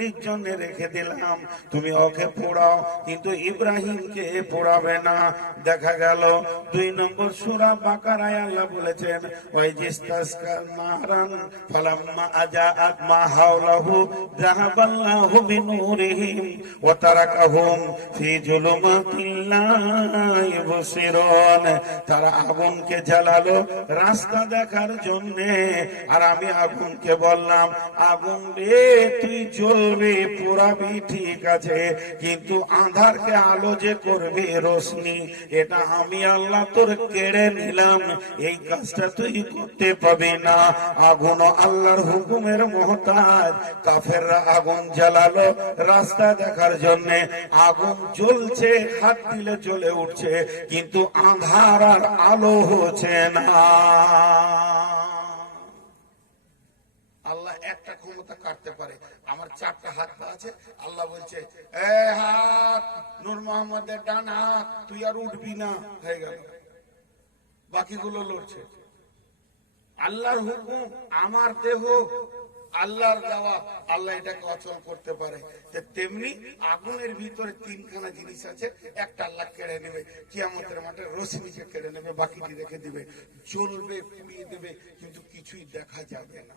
বকরির জন্য রেখে দিলাম। তুমি ওকে পোড়াও, কিন্তু ইব্রাহিমকে পোড়াবে না। দেখা গেল, দুই নম্বর সুরা বাকারায় আল্লাহ বলেছেন ওই জিস্তাসকা ফালাম্মা মা হাওলাহু যাহাবাল্লাহু বিনুরিহিম তারাকাহুম ফি তারা আগুনকে জ্বালালো রাস্তা দেখার জন্য। আর আমি আগুনকে বললাম, আগুন রে, তুই জ্বলবে পোড়াবি ঠিক আছে কিন্তু আধারকে আলো যে করবে রোশনি এটা আমি আল্লাহ তোর কেড়ে নিলাম। এই কাজটা তুই করতে পাবি না। আগুন আল্লাহর হুকুমের মহতাজ। কাফেররা আগুন জ্বালালো রাস্তা দেখার জন্য। আগুন জ্বলছে, হাত দিলে জ্বলে উঠছে, কিন্তু আধার আর আলো হচ্ছে না। আল্লাহ একটা ক্ষমতা কাটতে পারে। আমার চারটা হাত পা আছে, আল্লাহ বলছে, এ হাত, নূর মোহাম্মদের ডান হাত, তুই আর উঠবি না। হয়ে গেল। বাকিগুলো লড়ছে। আল্লাহর হুকুম, আমার দেহ, আল্লাহর দেওয়া, আল্লাহ এটাকে অচল করতে পারে। তেমনি আগুনের ভিতরে তিনখানা জিনিস আছে, একটা আল্লাহ কেড়ে নেবে কি কিয়ামতের মাঠে রশ্মিকে কেড়ে নেবে, বাকিটি রেখে দিবে, জ্বলবে, পুড়িয়ে দেবে, কিন্তু কিছুই দেখা যাবে না।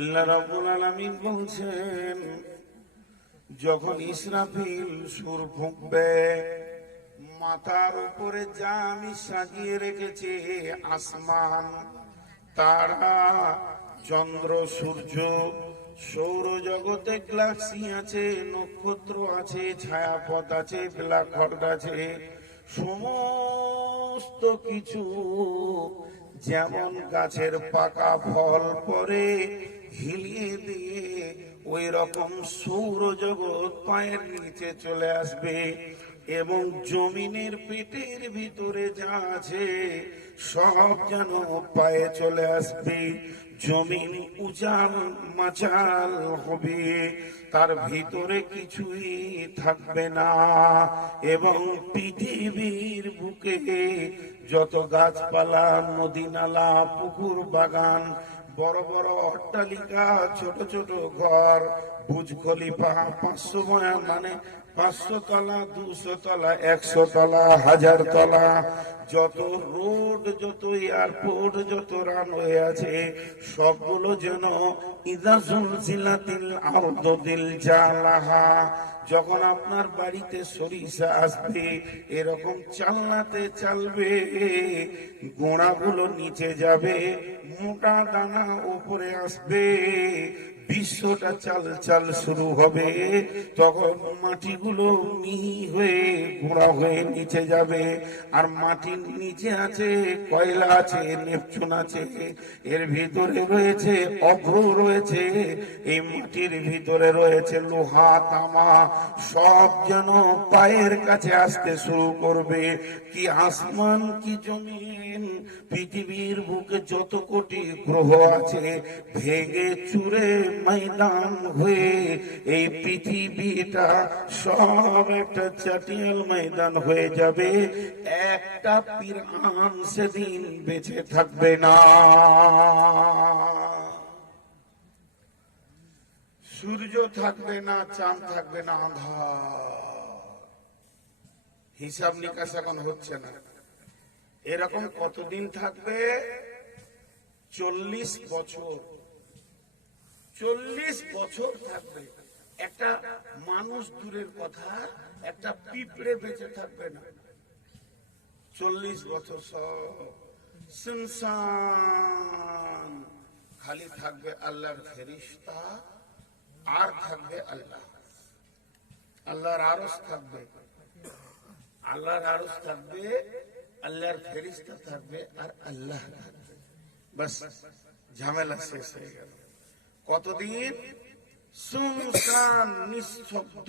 আল্লাহ রাব্বুল আলামিন বলছেন, যখন ইসরাফিল সুর ফুঁকবে, মাথার উপরে যা আমি সাজিয়ে রেখেছি, আসমান, তারা, চন্দ্র, সূর্য, সৌরজগতে গ্লাক্সি আছে, নক্ষত্র আছে, ছায়াপথ আছে ব্ল্যাক হোল আছে, সমস্ত কিছু যেমন গাছের পাকা ফল পরে হিলিয়ে দিয়ে ওই রকম সৌরজগৎ পায়ের নিচে চলে আসবে এবং জমিনের পেটের ভিতরে যা আছে সব যেন পায়ে চলে আসবে। জমিন উজাল মাচাল হবে, তার ভিতরে কিছুই থাকবে না এবং পৃথিবীর বুকে যত গাছপালা, নদী, নালা, পুকুর, বাগান বড় বড় অট্টালিকা, ছোট ছোট ঘর, বুজ খলিফা, পাঁচশো বয়ান মানে পাঁচশো তলা, দুশো তলা, একশো তলা, হাজার তলা। যত রোড, যত এয়ারপোর্ট, যত রানওয়ে আছে, সবগুলো যেন ইদাজুল জিলাতিল আরদিল জালাহা। যখন আপনার বাড়িতে সরিষা আসবে, এরকম চালনাতে চালবে, গোড়াগুলো নিচে যাবে, মোটা দানা উপরে আসবে বিশ্বটা চাল চাল শুরু হবে, তখন মাটিগুলো মিহি হয়ে গোড়া হয়ে নিচে যাবে। আর মাটির নিচে আছে, কয়লা আছে, নেপচুন আছে, এর ভিতরে রয়েছে অভ্র রয়েছে, এই মাটির ভিতরে রয়েছে লোহা, তামা, সব যেন পায়ের কাছে আসতে শুরু করবে। কি আসমান, কি জমিন পৃথিবীর বুকে যত কোটি গ্রহ আছে, ভেঙে চুরে ময়দান হয়ে এই পৃথিবীটা সব একটা চাটিয়াল ময়দান হয়ে যাবে। একটা পিরান সেদিন বেঁচে থাকবে না। সূর্য থাকবে না, চাঁদ থাকবে না, আধার। হিসাব নিকাশ এখন হচ্ছে না। এরকম কতদিন থাকবে? চল্লিশ বছর। চল্লিশ বছর থাকবে। একটা মানুষ দূরের কথা, একটা পিঁপড়ে বেঁচে থাকবে না। চল্লিশ বছর সব। শুনশান। খালি থাকবে আল্লাহর ফেরিস্তা, আর থাকবে আল্লাহ। আল্লাহর আরস থাকবে। আল্লাহর আরস থাকবে আল্লাহর ফেরিস্তা থাকবে আর আল্লাহ থাকবে। বাস ঝামেলা শেষ হয়ে গেল। কতদিন? সুনসান নিঃশব্দ